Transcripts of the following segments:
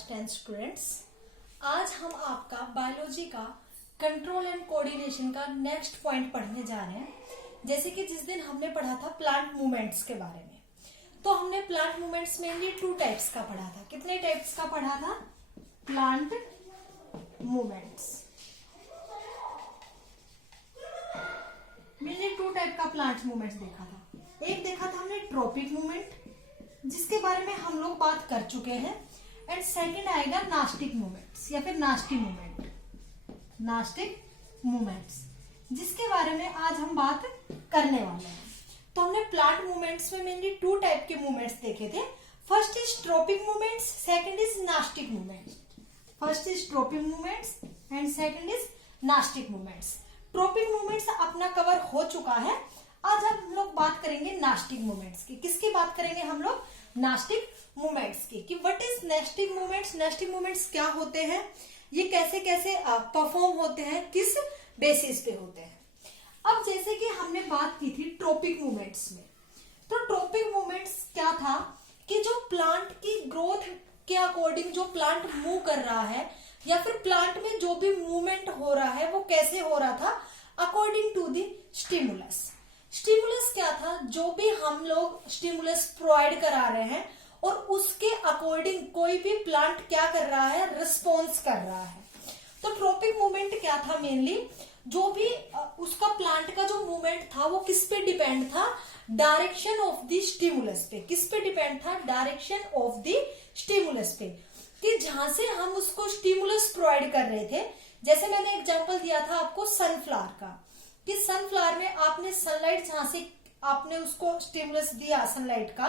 Class 10 students, आज हम आपका बायोलॉजी का कंट्रोल एंड कोऑर्डिनेशन का नेक्स्ट पॉइंट पढ़ने जा रहे हैं। जैसे कि जिस दिन हमने पढ़ा था प्लांट मूवमेंट्स के बारे में, तो हमने प्लांट मूवमेंट्स मेनली 2 टाइप्स का पढ़ा था। कितने टाइप्स का पढ़ा था? प्लांट मूवमेंट्स मेनली 2 टाइप का प्लांट मूवमेंट्स देखा था। एक देखा था हमने ट्रॉपिक मूवमेंट, जिसके बारे में हम लोग बात कर चुके हैं, एंड सेकंड आएगा नास्टिक मूवमेंट्स या फिर नास्टी मूवमेंट, नास्टिक मूवमेंट्स, जिसके बारे में आज हम बात करने वाले हैं। तो हमने प्लांट मूवमेंट्स में मेनली 2 टाइप के मूवमेंट्स देखे थे। First is tropic movements, second is nastic movements. First is tropic movements and second is nastic movements. Tropic movements अपना कवर हो चुका है। आज हम लोग बात करेंगे नास्टिक मूवमेंट्स की। किसकी बात करेंगे हम लोग? नास्टिक मूवमेंट्स की। कि what is nastic movements, nastic movements क्या होते हैं, ये कैसे कैसे परफॉर्म होते हैं, किस बेसिस पे होते हैं। अब जैसे कि हमने बात की थी ट्रॉपिक मूवमेंट्स में, तो ट्रॉपिक मूवमेंट्स क्या था कि जो प्लांट की ग्रोथ के अकॉर्डिंग जो प्लांट मूव कर रहा है या फिर प्लांट में जो भी मूवमेंट हो रहा है वो कैसे हो रहा था? According to the stimulus. Stimulus क्या था? जो भी हम लोग स्टिमुलस प्रोवाइड करा रहे हैं और उसके अकॉर्डिंग कोई भी प्लांट क्या कर रहा है? रिस्पॉन्स कर रहा है। तो ट्रॉपिक मूवमेंट क्या था? मेनली जो भी उसका प्लांट का जो मूवमेंट था वो किस पे डिपेंड था? डायरेक्शन ऑफ द स्टिमुलस पे। किस पे डिपेंड था? डायरेक्शन ऑफ द स्टिमुलस पे। कि जहां से हम उसको स्टिमुलस प्रोवाइड कर रहे थे, जैसे मैंने एग्जांपल दिया था आपको सनफ्लावर का, कि सनफ्लावर में आपने सनलाइट जहां से आपने उसको स्टिमुलस दिया सनलाइट का,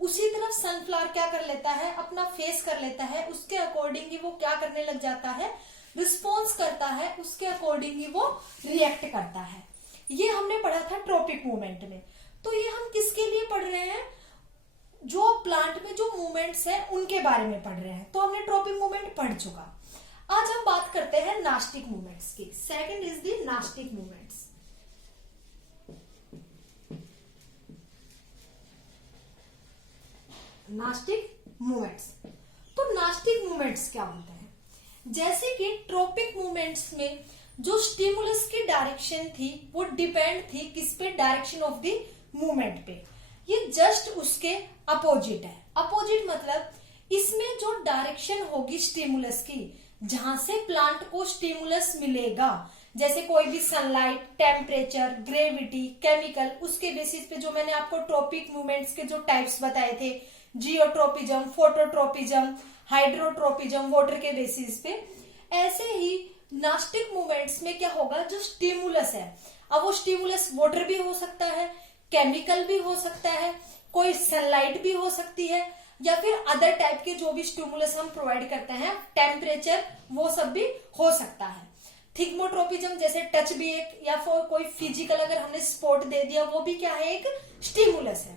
उसी तरफ सनफ्लावर क्या कर लेता है? अपना फेस कर लेता है, उसके अकॉर्डिंग ही वो क्या करने लग जाता है? रिस्पॉन्स करता है, उसके अकॉर्डिंग ही वो रिएक्ट करता है। ये हमने पढ़ा था ट्रॉपिक मूवमेंट में। तो ये हम किसके लिए पढ़ रहे हैं? जो प्लांट में जो मूवमेंट्स है उनके बारे में पढ़ रहे हैं। तो हमने ट्रॉपिक मूवमेंट पढ़ चुका। आज हम बात करते हैं नास्टिक मूवमेंट्स की। Second is the nastic movements. Nastic movements. तो नास्टिक मूवमेंट्स क्या होते हैं? जैसे कि ट्रॉपिक मूवमेंट्स में जो स्टिमुलस की डायरेक्शन थी वो डिपेंड थी किस पे? डायरेक्शन ऑफ द मूवमेंट पे। ये जस्ट उसके अपोजिट है। अपोजिट मतलब इसमें जो डायरेक्शन होगी स्टिमुलस की, जहां से प्लांट को स्टिमुलस मिलेगा, जैसे कोई भी सनलाइट, टेम्परेचर, ग्रेविटी, केमिकल, उसके बेसिस पे जो मैंने आपको ट्रॉपिक मूवमेंट्स के जो टाइप्स बताए थे, जियोट्रोपिज्म, फोटोट्रोपिज्म, हाइड्रोट्रोपिज्म, वाटर के बेसिस पे, ऐसे ही नास्टिक मूवमेंट्स में क्या होगा? जो स्टिमुलस है, अब वो स्टिमुलस वाटर भी हो सकता है, केमिकल भी हो सकता है, कोई सनलाइट भी हो सकती है, या फिर अदर टाइप के जो भी स्टिमुलस हम प्रोवाइड करते हैं, टेम्परेचर, वो सब भी हो सकता है। थिग्मोट्रोपिज्म जैसे टच भी एक, या फिर कोई फिजिकल अगर हमने सपोर्ट दे दिया, वो भी क्या है? एक स्टिमुलस है।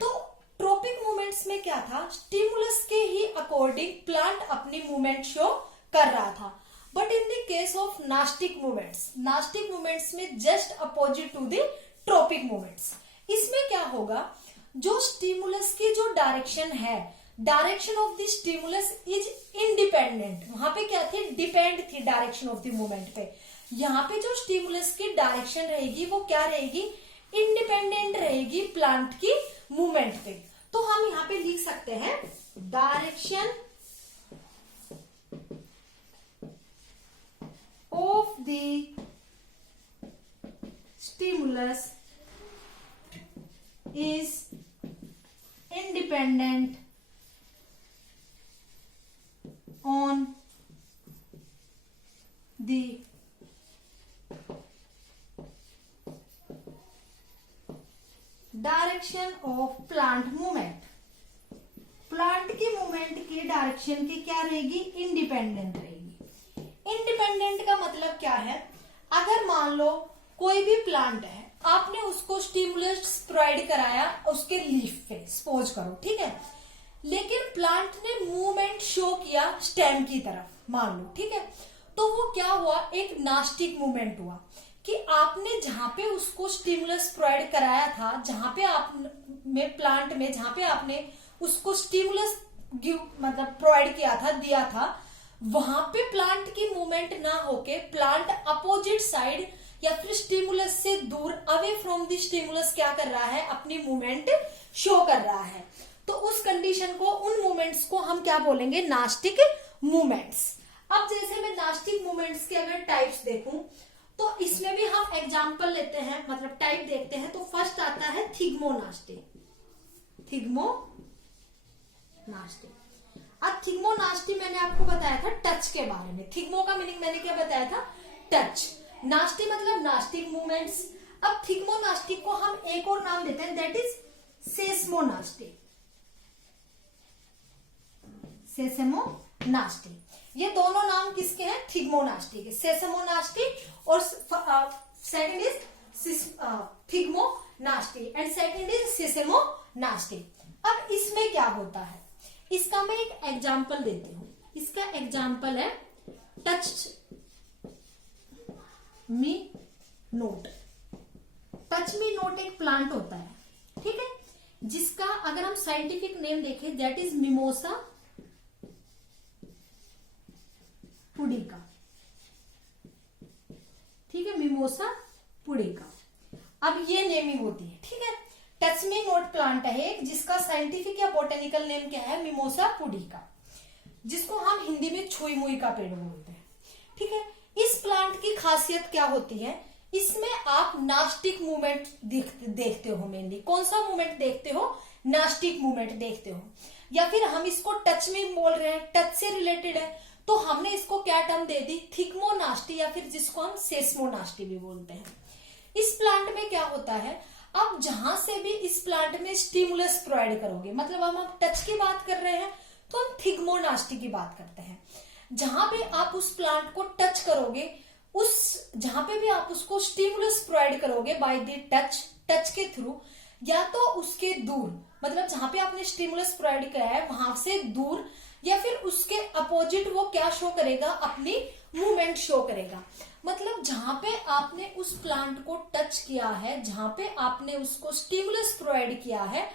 तो ट्रॉपिक मूवमेंट्स में क्या था? स्टिमुलस के ही अकॉर्डिंग प्लांट अपनी मूवमेंट शो कर रहा था। But in the case of nastic movements, nastic movements में just opposite to the tropic movements. इसमें क्या होगा? जो स्टिमुलस की जो डायरेक्शन है, direction of the stimulus is independent. वहां पे क्या थी? डिपेंड थी डायरेक्शन ऑफ द मूवमेंट पे। यहाँ पे जो स्टिमुलस की डायरेक्शन रहेगी वो क्या रहेगी? इंडिपेंडेंट रहेगी प्लांट की मूवमेंट पे। तो हम यहाँ पे लिख सकते हैं direction of the stimulus is independent on the direction of plant movement. Plant की मूवमेंट की डायरेक्शन की क्या रहेगी? इंडिपेंडेंट रहेगी। इंडिपेंडेंट का मतलब क्या है? अगर मान लो कोई भी प्लांट है, आपने उसको स्टिमुलस प्रोवाइड कराया उसके लीफ पे, सपोज करो, ठीक है, लेकिन प्लांट ने मूवमेंट शो किया स्टेम की तरफ, मान लो, ठीक है, तो वो क्या हुआ? एक नास्टिक मूवमेंट हुआ। कि आपने जहां पे उसको स्टिमुलस प्रोवाइड कराया था, जहां पे आप में प्लांट में जहां पे आपने उसको स्टिमुलस मतलब प्रोवाइड किया था, दिया था, वहां पे प्लांट की मूवमेंट ना होके प्लांट अपोजिट साइड या फिर स्टिमुलस से दूर, अवे फ्रॉम द स्टिमुलस क्या कर रहा है, अपनी मूवमेंट शो कर रहा है, तो उस कंडीशन को, उन मूवमेंट्स को हम क्या बोलेंगे, नास्टिक मूवमेंट्स। अब जैसे मैं नास्टिक मूवमेंट्स के अगर टाइप्स देखूं तो इसमें भी हम एग्जांपल लेते हैं, मतलब टाइप देखते हैं। तो फर्स्ट आता है थिग्मोनास्टी। थिग्मोनास्टी, अब थिग्मोनास्टी मैंने आपको बताया था टच के बारे में। थिग्मो का मीनिंग मैंने क्या बताया था, टच। नास्टी मतलब नास्टिक मूवमेंट्स। अब थिग्मोनास्टी को हम एक और नाम देते हैं, दैट इज सेस्मोनास्टी। सेसेमोनास्टी, ये दोनों नाम किसके हैं, थिग्मोनास्टी के। सेसेमोनास्टी और second is thigmonasty and second is seismonasty. अब इसमें क्या होता है, इसका मैं एक एग्जांपल देती हूं। इसका एग्जांपल है touch me note. Touch me note एक प्लांट होता है, ठीक है, जिसका अगर हम साइंटिफिक नेम देखें दैट इज मिमोसा पुडिका। ठीक है, मिमोसा पुडिका। अब ये नेमिंग होती है, ठीक है। टच मी नोट प्लांट है एक, जिसका साइंटिफिक या बोटेनिकल नेम क्या है, मिमोसा पुडिका, जिसको हम हिंदी में छुई मुई का पेड़ बोलते हैं, ठीक है। इस प्लांट की खासियत क्या होती है, इसमें आप नास्टिक मूवमेंट देखते हो। मेनली कौन सा मूवमेंट देखते हो, नास्टिक मूवमेंट देखते हो। या फिर हम इसको टच में बोल रहे हैं, टच से रिलेटेड है, तो हमने इसको क्या टर्म दे दी, थिग्मोनास्टी, या फिर जिसको हम सेस्मोनास्टी भी बोलते हैं। इस प्लांट में क्या होता है, आप जहां से भी इस प्लांट में स्टिमुलस प्रोवाइड करोगे, मतलब हम टच की बात कर रहे हैं तो हम थिग्मोनास्टी की बात करते हैं। जहां पे आप उस प्लांट को टच करोगे, उस जहां पे भी आप उसको स्टिमुलस प्रोवाइड करोगे बाय द टच के थ्रू, या तो उसके दूर, मतलब जहां पे आपने स्टिमुलस प्रोवाइड किया है वहां से दूर, या फिर उसके अपोजिट वो क्या शो करेगा, अपनी मूवमेंट शो करेगा। मतलब जहां पे आपने उस प्लांट को टच किया है, जहां पे आपने उसको स्टिमुलस प्रोवाइड किया है,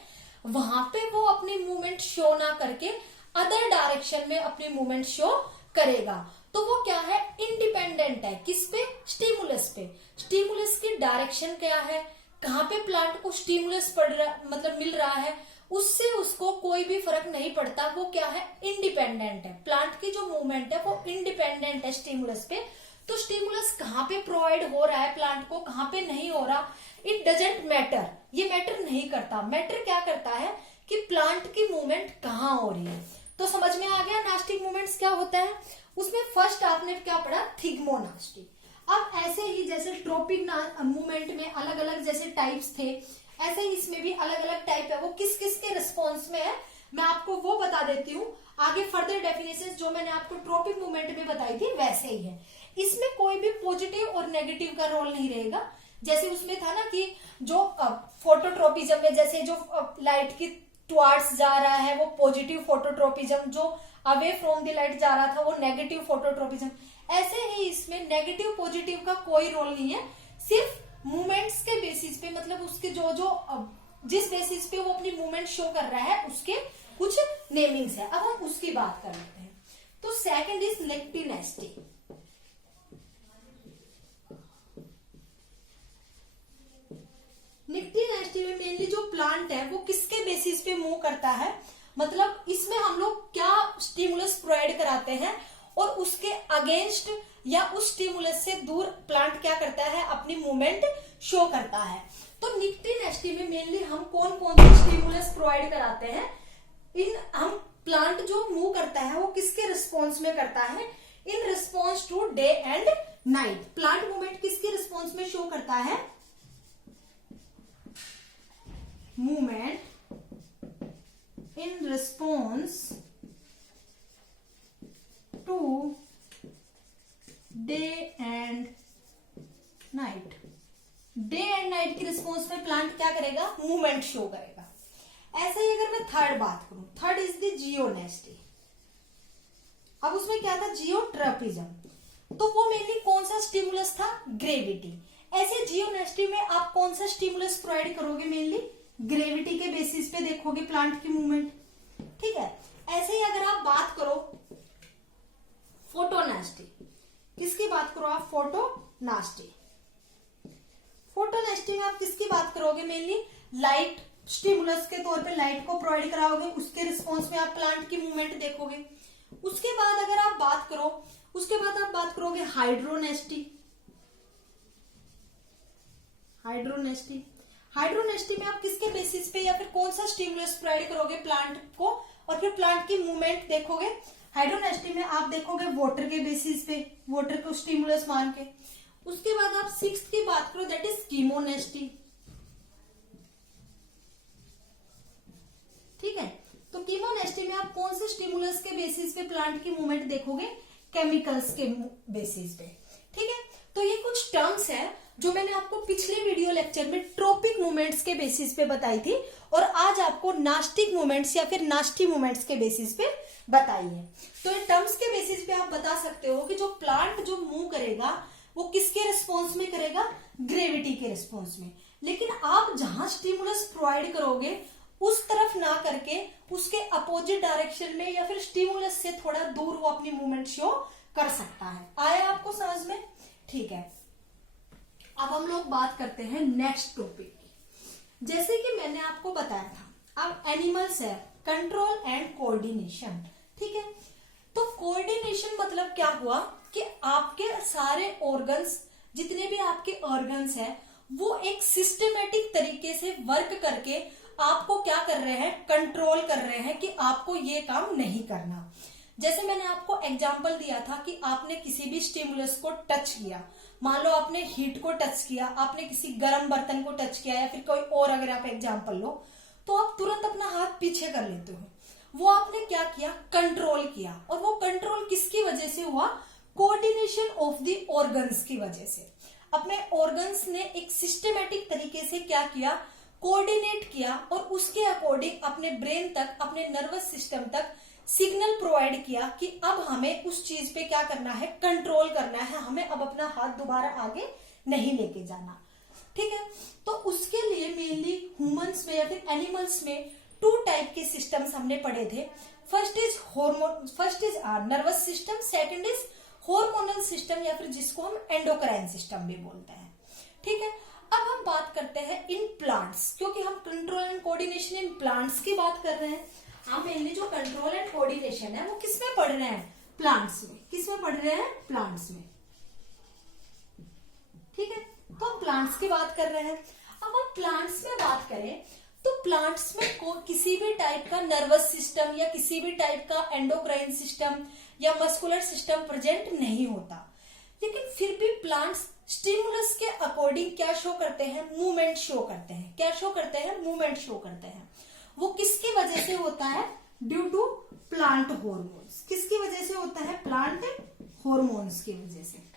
वहां पे वो अपनी मूवमेंट शो ना करके अदर डायरेक्शन में अपनी मूवमेंट शो करेगा। तो वो क्या है, इंडिपेंडेंट है, किस पे, स्टिमुलस पे। स्टिमुलस की डायरेक्शन क्या है, कहां पे प्लांट को स्टिमुलस पड़ रहा, मतलब मिल रहा है, उससे उसको कोई भी फर्क नहीं पड़ता। वो क्या है, इंडिपेंडेंट है। प्लांट की जो मूवमेंट है वो इंडिपेंडेंट है स्टिमुलस पे। तो स्टिमुलस कहां पे प्रोवाइड हो रहा है प्लांट को, कहां पे नहीं हो रहा, इट डजेंट मैटर, ये मैटर नहीं करता। मैटर क्या करता है कि प्लांट की मूवमेंट कहां हो रही है। तो समझ में आ गया नास्टिक मूवमेंट्स क्या होता है। उसमें फर्स्ट आपने क्या पढ़ा, थिग्मोनास्टी। अब ऐसे ही जैसे ट्रोपिक मूवमेंट में अलग अलग जैसे टाइप्स थे, ऐसे ही इसमें भी अलग अलग टाइप है। वो किस किस के रिस्पॉन्स में है मैं आपको वो बता देती हूँ। आगे फर्दर डेफिनेशन जो मैंने आपको ट्रोपिक मूवमेंट में बताई थी वैसे ही है। इसमें कोई भी पॉजिटिव और नेगेटिव का रोल नहीं रहेगा। जैसे उसमें था ना कि जो फोटोट्रोपिज्म में जैसे जो लाइट की टुवार्ड्स जा रहा है वो पॉजिटिव फोटोट्रोपिज्म, जो अवे फ्रॉम द लाइट जा रहा था वो नेगेटिव फोटोट्रोपिज्म। ऐसे ही इसमें नेगेटिव पॉजिटिव का कोई रोल नहीं है, सिर्फ मूवमेंट्स के बेसिस पे, मतलब उसके जो जिस बेसिस पे वो अपनी मूवमेंट शो कर रहा है उसके कुछ नेमिंग्स है। अब हम उसकी बात कर लेते हैं। तो सेकंड इज निक्टेनेस्टी। निक्टेनेस्टी में मेनली जो प्लांट है वो किसके बेसिस पे मूव करता है, मतलब इसमें हम लोग क्या स्टिमुलस प्रोवाइड कराते हैं और उसके अगेंस्ट या उस स्टिमुलस से दूर प्लांट क्या करता है, अपनी मूवमेंट शो करता है। तो निक्टेनेस्टी में मेनली हम कौन कौन से स्टिमुलस प्रोवाइड कराते हैं, हम प्लांट जो मूव करता है वो किसके रिस्पॉन्स में करता है, in response to day and night. Plant movement किसके रिस्पॉन्स में शो करता है, movement in response to day and night. Day and night की रिस्पॉन्स में प्लांट क्या करेगा, मूवमेंट शो करेगा। ऐसे ही अगर मैं थर्ड बात करूं, थर्ड इज द जियोनेस्टी। अब उसमें क्या था, जियोट्रॉपिज्म। तो वो मेनली कौन सा स्टिमुलस था, ग्रेविटी। ऐसे जियोनेस्टी में आप कौन सा स्टिमुलस प्रोवाइड करोगे, मेनली ग्रेविटी के बेसिस पे देखोगे प्लांट की मूवमेंट, ठीक है। ऐसे ऐसे ही अगर आप बात करो फोटोनेस्टी, किसकी बात करो आप? फोटोनेस्टी। फोटोनेस्टी में आप किसकी बात करोगे? मेनली लाइट स्टिमुलस के तौर पे लाइट को प्रोवाइड कराओगे, उसके रिस्पॉन्स में आप प्लांट की मूवमेंट देखोगे। उसके बाद अगर आप बात करो, उसके बाद आप बात करोगे हाइड्रोनेस्टी। हाइड्रोनेस्टी, हाइड्रोनेस्टी में आप किसके बेसिस पे या फिर कौन सा स्टिमुलस प्रोवाइड करोगे प्लांट को, और फिर प्लांट की मूवमेंट देखोगे। हाइड्रोनेस्टी में आप देखोगे वाटर के बेसिस पे, वाटर को स्टिमुलस मान के। उसके बाद आप सिक्स्थ की बात करो, दैट इज कीमोनेस्टी। ठीक है, तो कीमोनेस्टी में आप कौन से स्टिमुलस के बेसिस पे प्लांट की मूवमेंट देखोगे? केमिकल्स के बेसिस पे। ठीक है, तो ये कुछ टर्म्स है जो मैंने आपको पिछले वीडियो लेक्चर में ट्रोपिक मूवमेंट्स के बेसिस पे बताई थी, और आज आपको नास्टिक मूवमेंट्स या फिर नास्टी मूवमेंट्स के बेसिस पे बताई है। तो ये टर्म्स के बेसिस पे आप बता सकते हो कि जो प्लांट जो मूव करेगा वो किसके रिस्पॉन्स में करेगा? ग्रेविटी के रिस्पॉन्स में। लेकिन आप जहां स्टिमुलस प्रोवाइड करोगे उस तरफ ना करके उसके अपोजिट डायरेक्शन में या फिर स्टिमुलस से थोड़ा दूर वो अपनी मूवमेंट शो कर सकता है। आया आपको समझ में? ठीक है, अब हम लोग बात करते हैं नेक्स्ट टॉपिक की। जैसे कि मैंने आपको बताया था, अब एनिमल्स है कंट्रोल एंड कोऑर्डिनेशन। ठीक है, तो कोऑर्डिनेशन मतलब क्या हुआ कि आपके सारे ऑर्गन्स, जितने भी आपके ऑर्गन्स हैं, वो एक सिस्टमेटिक तरीके से वर्क करके आपको क्या कर रहे हैं? कंट्रोल कर रहे हैं कि आपको ये काम नहीं करना। जैसे मैंने आपको एग्जांपल दिया था कि आपने किसी भी स्टिमुलस को टच किया, मान लो आपने हीट को टच किया, आपने किसी गर्म बर्तन को टच किया, या फिर कोई और अगर आप एग्जांपल लो, तो आप तुरंत अपना हाथ पीछे कर लेते हो। वो आपने क्या किया? कंट्रोल किया। और वो कंट्रोल किसकी वजह से हुआ? कोऑर्डिनेशन ऑफ द ऑर्गन्स की वजह से। अपने ऑर्गन्स ने एक सिस्टमेटिक तरीके से क्या किया? कोऑर्डिनेट किया, और उसके अकॉर्डिंग अपने ब्रेन तक, अपने नर्वस सिस्टम तक सिग्नल प्रोवाइड किया कि अब हमें उस चीज पे क्या करना है? कंट्रोल करना है, हमें अब अपना हाथ दोबारा आगे नहीं लेके जाना। ठीक है, तो उसके लिए मेनली ह्यूमंस में या फिर एनिमल्स में टू टाइप के सिस्टम्स हमने पढ़े थे। First is nervous system, second is hormonal system, या फिर जिसको हम एंडोक्राइन सिस्टम भी बोलते हैं। ठीक है, अब हम बात करते हैं इन प्लांट्स, क्योंकि हम control and coordination in plants की बात कर रहे हैं। हम मेनली जो कंट्रोल एंड कोऑर्डिनेशन है वो किसमें पढ़ रहे हैं? प्लांट्स में। किसमें पढ़ रहे हैं? प्लांट्स में। ठीक है, तो हम प्लांट्स की बात कर रहे हैं। अब हम प्लांट्स में बात करें तो प्लांट्स में किसी भी टाइप का नर्वस सिस्टम या किसी भी टाइप का एंडोक्राइन सिस्टम या मस्कुलर सिस्टम प्रेजेंट नहीं होता, लेकिन फिर भी प्लांट्स स्टिमुलस के अकॉर्डिंग क्या शो करते हैं? मूवमेंट शो करते हैं। क्या शो करते हैं? मूवमेंट शो करते हैं। वो किसकी वजह से होता है? Due to plant hormones. किसकी वजह से होता है? प्लांट हॉर्मोन्स की वजह से।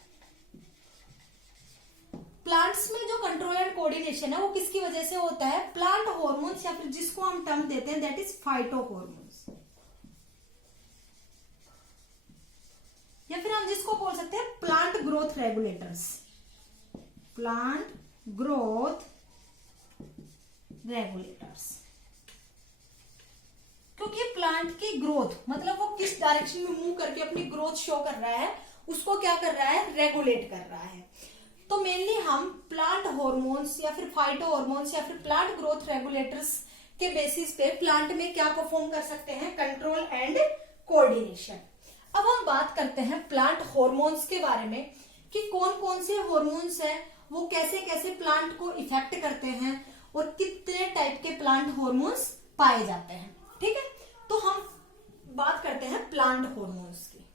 प्लांट्स में जो कंट्रोल एंड कोऑर्डिनेशन है वो किसकी वजह से होता है? प्लांट हॉर्मोन्स, या फिर जिसको हम टर्म देते हैं दैट इज फाइटोहॉर्मोन्स, या फिर हम जिसको बोल सकते हैं plant growth regulators. Plant growth regulators, क्योंकि प्लांट की ग्रोथ मतलब वो किस डायरेक्शन में मूव करके अपनी ग्रोथ शो कर रहा है, उसको क्या कर रहा है? रेगुलेट कर रहा है। तो मेनली हम प्लांट हॉर्मोन्स या फिर फाइटो हॉर्मोन्स या फिर प्लांट ग्रोथ रेगुलेटर्स के बेसिस पे प्लांट में क्या परफॉर्म कर सकते हैं? Control and coordination. अब हम बात करते हैं प्लांट हॉर्मोन्स के बारे में कि कौन कौन से हॉर्मोन्स हैं, वो कैसे कैसे प्लांट को इफेक्ट करते हैं, और कितने टाइप के प्लांट हॉर्मोन्स पाए जाते हैं। ठीक है, तो हम बात करते हैं प्लांट हॉर्मोन्स की,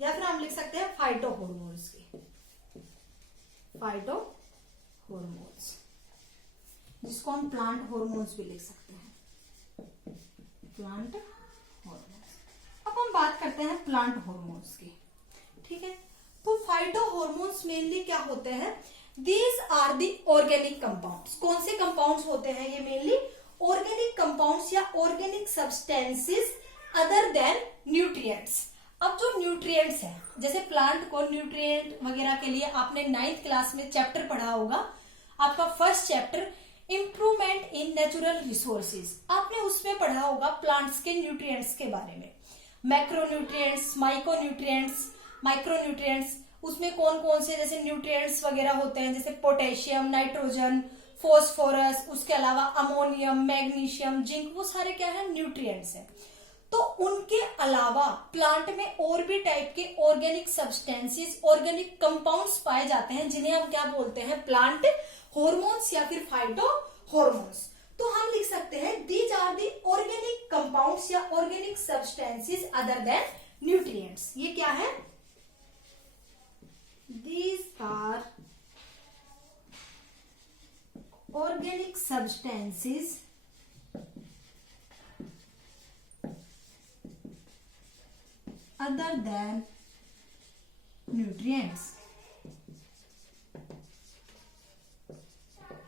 या फिर हम लिख सकते हैं फाइटो हॉर्मोन्स की। फाइटो हॉर्मोन्स, जिसको हम प्लांट हॉर्मोन्स भी लिख सकते हैं, प्लांट हॉर्मोन्स। अब हम बात करते हैं प्लांट हॉर्मोन्स की। ठीक है, तो फाइटो हॉर्मोन्स मेनली क्या होते हैं? These are the organic compounds. कौन से कंपाउंड्स होते हैं ये? मेनली ऑर्गेनिक कंपाउंड्स या organic substances other than nutrients. अब जो न्यूट्रिएंट्स हैं, जैसे प्लांट को न्यूट्रिएंट वगैरह के लिए आपने 9th क्लास में चैप्टर पढ़ा होगा, आपका first chapter improvement in natural resources, आपने उसमें पढ़ा होगा प्लांट्स के न्यूट्रिएंट्स के बारे में, मैक्रोन्यूट्रिएंट्स, माइक्रोन्यूट्रिएंट्स, माइक्रोन्यूट्रिएंट्स, उसमें कौन कौन से जैसे न्यूट्रिएंट्स वगैरह होते हैं, जैसे पोटेशियम, नाइट्रोजन, फॉस्फोरस, उसके अलावा अमोनियम, मैग्नीशियम, जिंक, वो सारे क्या है, न्यूट्रिएंट्स हैं। तो उनके अलावा प्लांट में और भी टाइप के ऑर्गेनिक सब्सटेंसेस, ऑर्गेनिक कंपाउंड्स पाए जाते हैं, जिन्हें हम क्या बोलते हैं, प्लांट हॉर्मोन्स या फिर फाइटो हॉर्मोन्स। तो हम लिख सकते हैं these are the organic compounds या organic substances other than nutrients. ये क्या है, these are organic substances other than nutrients।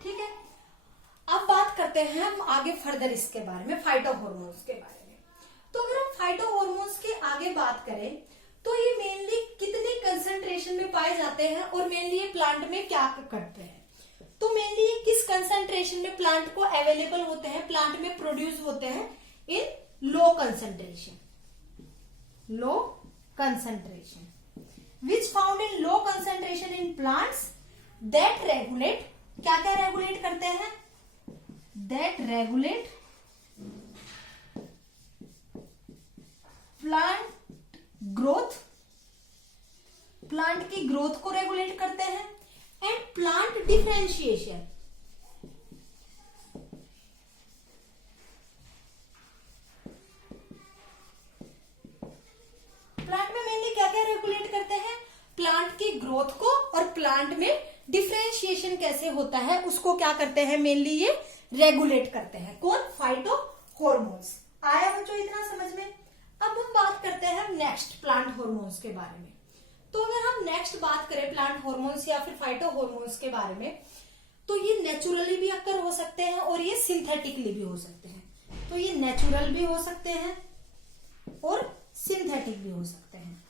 ठीक है, अब बात करते हैं हम आगे फर्दर इसके बारे में, फाइटो हॉर्मोन्स के बारे में। तो अगर हम फाइटो हॉर्मोन्स के आगे बात करें तो ये मेनली कितने कंसंट्रेशन में पाए जाते हैं और मेनली ये प्लांट में क्या करते हैं। तो मेनली ये किस कंसंट्रेशन में प्लांट को अवेलेबल होते हैं, प्लांट में प्रोड्यूस होते हैं, in low concentration, low concentration which found in low concentration in plants that regulate, क्या क्या रेगुलेट करते हैं, that regulate plant growth, plant की ग्रोथ को रेगुलेट करते हैं, एंड प्लांट डिफरेंशिएशन, प्लांट में मेनली क्या क्या रेगुलेट करते हैं, प्लांट की ग्रोथ को, और प्लांट में डिफरेंशिएशन कैसे होता है उसको क्या करते हैं, मेनली ये रेगुलेट करते हैं। कौन, फाइटो हॉर्मोन्स। आया बच्चों इतना समझ में। अब हम बात करते हैं नेक्स्ट प्लांट हॉर्मोन्स के बारे में। तो अगर हम नेक्स्ट बात करें प्लांट हॉर्मोन्स या फिर फाइटो हॉर्मोन्स के बारे में, तो ये नेचुरली भी अक्कर हो सकते हैं और ये सिंथेटिकली भी हो सकते हैं। तो ये नेचुरल भी हो सकते हैं और सिंथेटिक भी हो सकते हैं।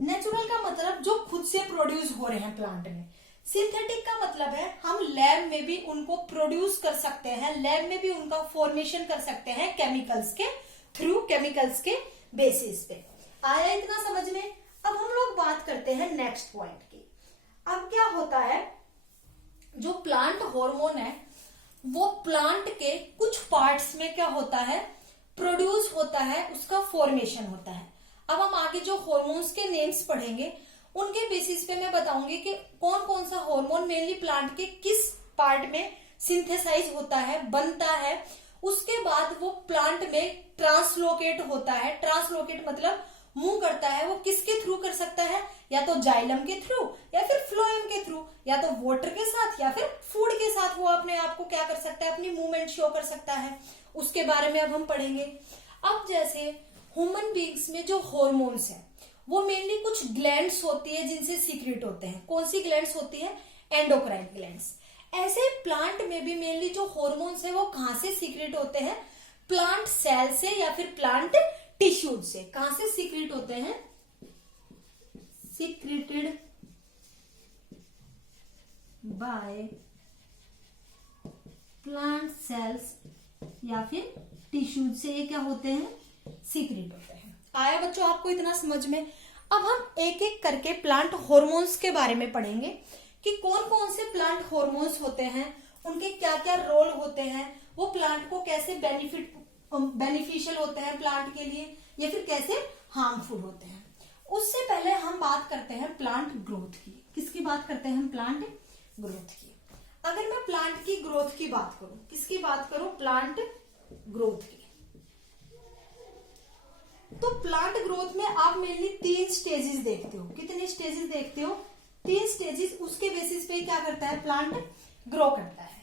नेचुरल का मतलब जो खुद से प्रोड्यूस हो रहे हैं प्लांट में, सिंथेटिक का मतलब है हम लैब में भी उनको प्रोड्यूस कर सकते हैं, लैब में भी उनका फॉर्मेशन कर सकते हैं केमिकल्स के थ्रू, केमिकल्स के बेसिस पे। आया इतना समझ में। अब हम लोग बात करते हैं नेक्स्ट पॉइंट की। अब क्या होता है, जो प्लांट हार्मोन है वो प्लांट के कुछ पार्ट्स में क्या होता है, प्रोड्यूस होता है, उसका फॉर्मेशन होता है। अब हम आगे जो हार्मोन्स के नेम्स पढ़ेंगे उनके बेसिस पे मैं बताऊंगी कि कौन कौन सा हार्मोन मेनली प्लांट के किस पार्ट में सिंथेसाइज होता है, बनता है, उसके बाद वो प्लांट में ट्रांसलोकेट होता है। ट्रांसलोकेट मतलब मूव करता है, वो किसके थ्रू कर सकता है, या तो जाइलम के थ्रू या फिर फ्लोएम के थ्रू, या तो वाटर के साथ या फिर फूड के साथ वो अपने आप को क्या कर सकता है, अपनी मूवमेंट शो कर सकता है। उसके बारे में अब हम पढ़ेंगे। अब जैसे ह्यूमन बींग्स में जो हॉर्मोन्स हैं वो मेनली कुछ ग्लैंड्स होती है जिनसे सीक्रेट होते हैं। कौन सी ग्लैंड्स होती है, एंडोक्राइन ग्लैंड्स। ऐसे प्लांट में भी मेनली जो हॉर्मोन्स है वो कहां से सीक्रेट होते हैं, प्लांट सेल से या फिर प्लांट टिश्यूज से। कहां से सीक्रेट होते हैं, सीक्रेटेड बाय प्लांट सेल्स या फिर टिश्यूज से ये क्या होते हैं, सीक्रेट होते हैं। आया बच्चों आपको इतना समझ में। अब हम एक एक करके प्लांट हॉर्मोन्स के बारे में पढ़ेंगे कि कौन कौन से प्लांट हॉर्मोन्स होते हैं, उनके क्या क्या रोल होते हैं, वो प्लांट को कैसे बेनिफिशियल होते हैं प्लांट के लिए या फिर कैसे हार्मफुल होते हैं। उससे पहले हम बात करते हैं प्लांट ग्रोथ की। किसकी बात करते हैं हम, प्लांट ग्रोथ की। अगर मैं प्लांट की ग्रोथ की बात करूं, किसकी बात करूं, प्लांट ग्रोथ की। तो प्लांट ग्रोथ में आप मेनली 3 स्टेजेस देखते हो। कितने स्टेजेस देखते हो, 3 स्टेजेस। उसके बेसिस पे क्या करता है, प्लांट ग्रो करता है।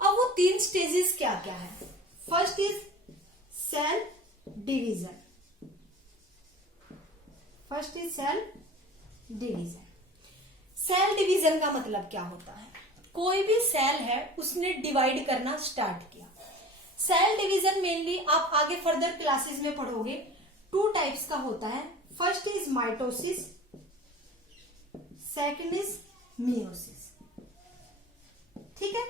अब वो 3 स्टेजेस क्या क्या है। First is cell division. First is cell division. Cell division का मतलब क्या होता है, कोई भी सेल है उसने डिवाइड करना स्टार्ट किया। सेल डिवीजन मेनली आप आगे फर्दर क्लासेस में पढ़ोगे, 2 टाइप्स का होता है। First is mitosis, second is meiosis. ठीक है,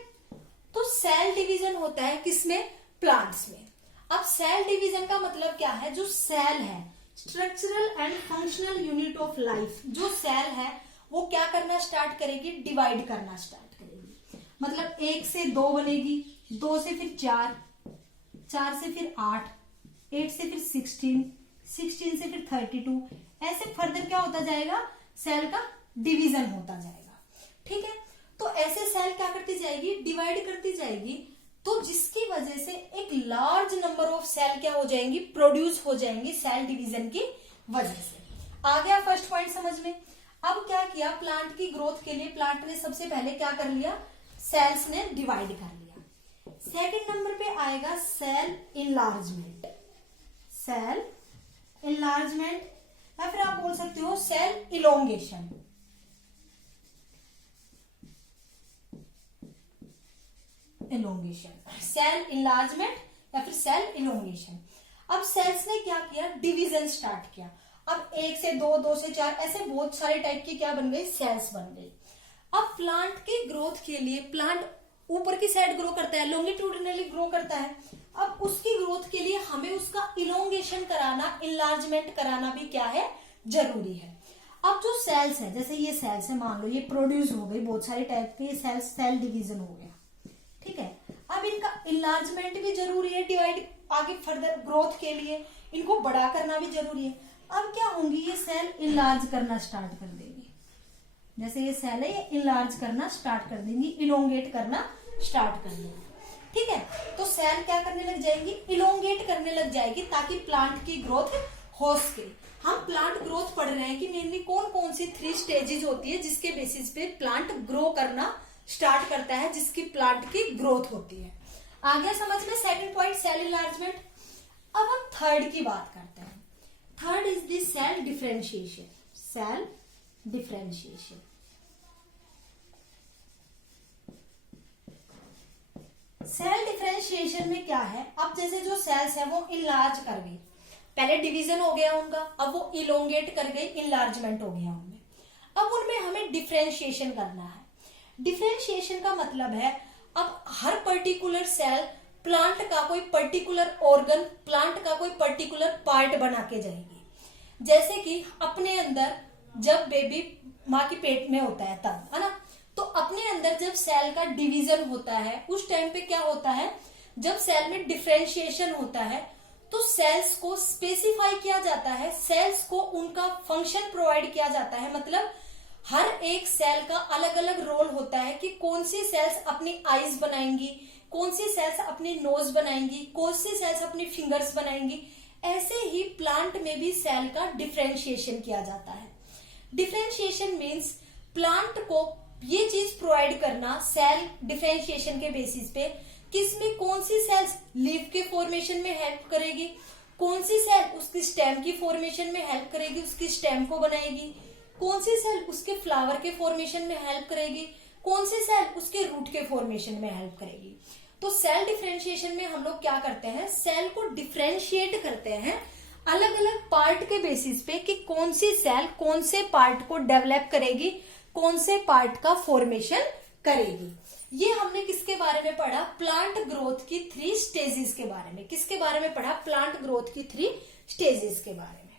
तो सेल डिवीजन होता है किसमें? प्लांट्स में। अब सेल डिवीजन का मतलब क्या है? जो सेल है, structural and functional unit of life, जो सेल है वो क्या करना स्टार्ट करेगी? डिवाइड करना स्टार्ट करेगी। मतलब 1 से 2 बनेगी, 2 से फिर 4, 4 से फिर 8, 8 से फिर 16, 16 से फिर 32, ऐसे फर्दर क्या होता जाएगा? सेल का डिवीजन होता जाएगा। ठीक है, तो ऐसे सेल क्या करती जाएगी? डिवाइड करती जाएगी, तो जिसकी वजह से एक लार्ज नंबर ऑफ सेल क्या हो जाएंगी? प्रोड्यूस हो जाएंगी सेल डिवीजन की वजह से। आ गया फर्स्ट पॉइंट समझ में। अब क्या किया? प्लांट की ग्रोथ के लिए प्लांट ने सबसे पहले क्या कर लिया? सेल्स ने डिवाइड कर लिया। सेकंड नंबर पे आएगा सेल इनलार्जमेंट। सेल इनलार्जमेंट या फिर आप बोल सकते हो सेल इलोंगेशन। सेल इनलार्जमेंट या फिर सेल इलोंगेशन। अब सेल्स ने क्या किया? डिवीजन स्टार्ट किया। अब 1 से 2, 2 से 4, ऐसे बहुत सारे टाइप की क्या बन गई? सेल्स बन गई। अब प्लांट की ग्रोथ के लिए, प्लांट ऊपर की साइड ग्रो करता है, लॉन्गिट्यूडिनली ग्रो करता है। अब उसकी ग्रोथ के लिए हमें उसका इलोंगेशन कराना, इनलार्जमेंट कराना भी क्या है? जरूरी है। अब जो सेल्स है, जैसे ये सेल्स है, मान लो ये प्रोड्यूस हो गई, बहुत सारे टाइप के सेल्स, सेल डिवीजन हो गया। ठीक है, अब इनका इनलार्जमेंट भी जरूरी है, डिवाइड आगे फर्दर ग्रोथ के लिए इनको बड़ा करना भी जरूरी है। अब क्या होंगी? ये सेल इनलार्ज करना स्टार्ट कर देंगी। जैसे ये सेल है, ये इनलार्ज करना स्टार्ट कर देंगी, इलोंगेट करना स्टार्ट कर देंगी। ठीक है, तो सेल क्या करने लग जाएंगी? इलोंगेट करने लग जाएगी, ताकि प्लांट की ग्रोथ हो सके। हम प्लांट ग्रोथ पढ़ रहे हैं कि मेनली कौन कौन सी 3 स्टेजेस होती है जिसके बेसिस पे प्लांट ग्रो करना स्टार्ट करता है, जिसकी प्लांट की ग्रोथ होती है। आ गया समझ में सेकंड पॉइंट, सेल इनलार्जमेंट। अब हम थर्ड की बात करते हैं। Third is the cell differentiation. Cell differentiation. Cell differentiation में क्या है? अब जैसे जो सेल्स है वो इनलार्ज कर गई, पहले डिवीजन हो गया उनका, अब वो इलोंगेट कर गई, इनलार्जमेंट हो गया उनमें। अब उनमें हमें डिफरेंशिएशन करना है। डिफरेंशिएशन का मतलब है अब हर पर्टिकुलर सेल प्लांट का कोई पर्टिकुलर ऑर्गन, प्लांट का कोई पर्टिकुलर पार्ट बना के जाएगी। जैसे कि अपने अंदर जब बेबी माँ के पेट में होता है तब, है ना, तो अपने अंदर जब सेल का डिवीजन होता है उस टाइम पे क्या होता है? जब सेल में डिफरेंशिएशन होता है तो सेल्स को स्पेसिफाई किया जाता है, सेल्स को उनका फंक्शन प्रोवाइड किया जाता है। मतलब हर एक सेल का अलग अलग रोल होता है कि कौन सी सेल्स अपनी आईज बनाएंगी, कौन सी सेल्स अपनी नोज बनाएंगी, कौन सी सेल्स अपनी फिंगर्स बनाएंगी। ऐसे ही प्लांट में भी सेल का डिफरेंशिएशन किया जाता है। डिफरेंशिएशन मीन्स प्लांट को ये चीज प्रोवाइड करना सेल डिफरेंशिएशन के बेसिस पे, किसमें कौन सी सेल्स लीफ के फॉर्मेशन में हेल्प करेगी, कौन सी सेल उसकी स्टेम की फॉर्मेशन में हेल्प करेगी, उसकी स्टेम को बनाएगी, कौन सी सेल उसके फ्लावर के फॉर्मेशन में हेल्प करेगी, कौन सी सेल उसके रूट के फॉर्मेशन में हेल्प करेगी। तो सेल डिफरेंशिएशन में हम लोग क्या करते हैं? सेल को डिफरेंशिएट करते हैं अलग अलग पार्ट के बेसिस पे कि कौन सी सेल कौन से पार्ट को डेवलप करेगी, कौन से पार्ट का फॉर्मेशन करेगी। ये हमने किसके बारे में पढ़ा? प्लांट ग्रोथ की 3 स्टेजेस के बारे में। किसके बारे में पढ़ा? प्लांट ग्रोथ की 3 स्टेजेस के बारे में।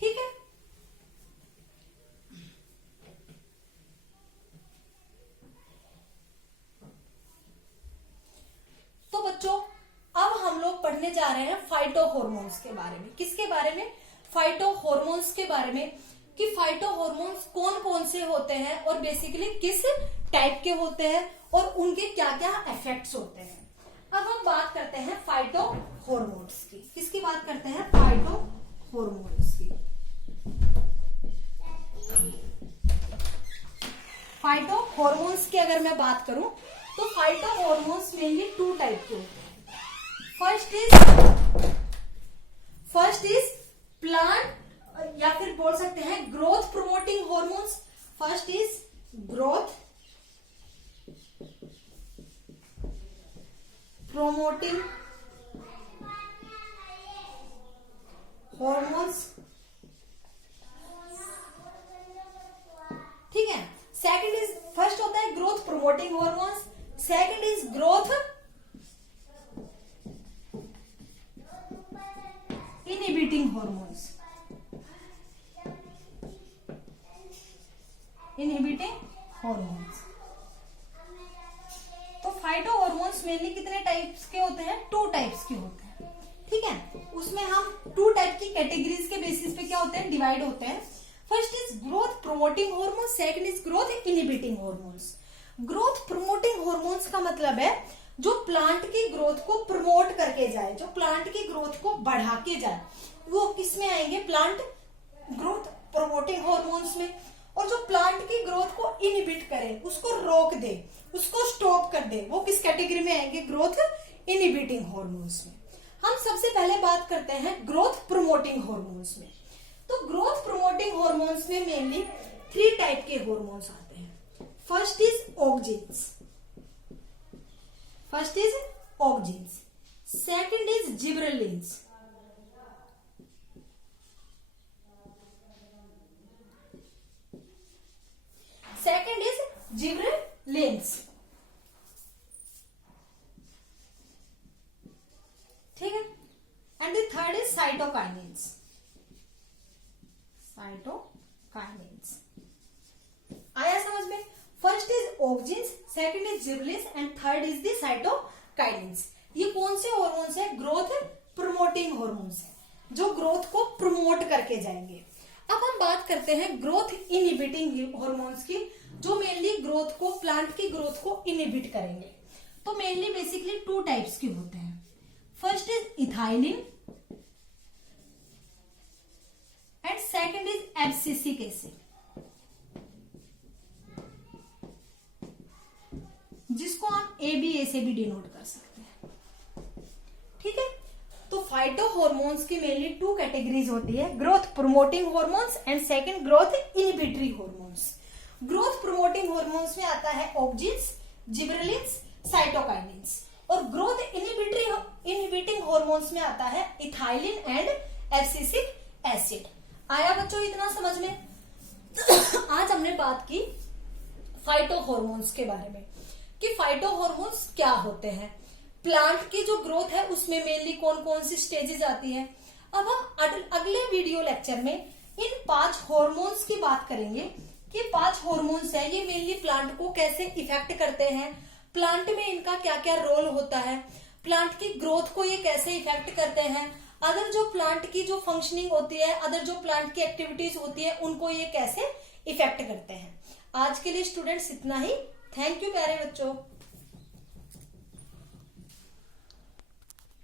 ठीक है, तो बच्चों अब हम लोग पढ़ने जा रहे हैं फाइटो हॉर्मोन्स के बारे में। किसके बारे में? फाइटो हॉर्मोन्स के बारे में, कि फाइटो हॉर्मोन्स कौन कौन से होते हैं और बेसिकली किस टाइप के होते हैं और उनके क्या क्या इफेक्ट्स होते हैं। अब हम बात करते हैं फाइटो हॉर्मोन्स की। किसकी बात करते हैं? फाइटो हॉर्मोन्स की। फाइटो हॉर्मोन्स की अगर मैं बात करूं तो फाइटो हॉर्मोन्स मेनली 2 टाइप के होते हैं। फर्स्ट इज प्लांट या फिर बोल सकते हैं growth promoting hormones. First is growth promoting hormones. ठीक है, सेकंड इज, फर्स्ट होता है growth promoting hormones, second is growth inhibiting hormones, inhibiting hormones. तो फाइटो हॉर्मोन्स मेनली कितने टाइप्स के होते हैं? 2 टाइप्स के होते हैं, ठीक है। उसमें हम 2 टाइप की कैटेगरीज के बेसिस पे क्या होते हैं, डिवाइड होते हैं। First is growth promoting hormone, second is growth inhibiting hormones. Growth promoting hormones का मतलब है जो प्लांट की ग्रोथ को प्रमोट करके जाए, जो प्लांट की ग्रोथ को बढ़ा के जाए, वो किस में आएंगे? प्लांट ग्रोथ प्रोमोटिंग हॉर्मोन्स में। और जो प्लांट की ग्रोथ को इनहिबिट करे, उसको रोक दे, उसको स्टॉप कर दे, वो किस कैटेगरी में आएंगे? ग्रोथ इनहिबिटिंग हॉर्मोन्स में। हम सबसे पहले बात करते हैं ग्रोथ प्रमोटिंग हॉर्मोन्स में। तो ग्रोथ प्रमोटिंग हॉर्मोन्स में मेनली 3 टाइप के हॉर्मोन्स आते हैं। First is auxins, first is auxins, second is gibberellins, second is gibberellins, ठीक है। And the third is cytokinins, cytokinins. आया समझ में? First is auxins, second is gibberellins and third is the cytokinins. ये कौन से हॉर्मोन्स है? ग्रोथ प्रमोटिंग हॉर्मोन्स है, जो ग्रोथ को प्रमोट करके जाएंगे। अब हम बात करते हैं ग्रोथ इनहिबिटिंग हॉर्मोन्स की, जो मेनली ग्रोथ को, प्लांट की ग्रोथ को इनहिबिट करेंगे। तो मेनली बेसिकली 2 टाइप्स के होते हैं। First is ethylene and second is abscisic acid, जिसको हम ABA से भी डिनोट कर सकते हैं, ठीक है। तो फाइटो हॉर्मोन्स की मेनली 2 कैटेगरीज होती है, growth promoting hormones and second growth inhibitory hormones. Growth promoting hormones में आता है ऑक्जिन्स, जिबरेलिन्स, साइटोकाइनिन्स। और ग्रोथ इनहिबिटिंग हॉर्मोन्स में आता है इथाइलिन एंड एब्सिसिक एसिड। आया बच्चों इतना समझ में? आज हमने बात की फाइटो हॉर्मोन्स के बारे में कि फाइटो हॉर्मोन्स क्या होते हैं, प्लांट की जो ग्रोथ है उसमें मेनली कौन कौन सी स्टेजेस आती है। अब हम अगले वीडियो लेक्चर में इन 5 हॉर्मोन्स की बात करेंगे कि 5 हॉर्मोन्स है, ये मेनली प्लांट को कैसे इफेक्ट करते हैं, प्लांट में इनका क्या क्या रोल होता है, प्लांट की ग्रोथ को ये कैसे इफेक्ट करते हैं, अदर जो प्लांट की जो फंक्शनिंग होती है, अदर जो प्लांट की एक्टिविटीज होती है, उनको ये कैसे इफेक्ट करते हैं। आज के लिए स्टूडेंट्स इतना ही। थैंक यू प्यारे बच्चों।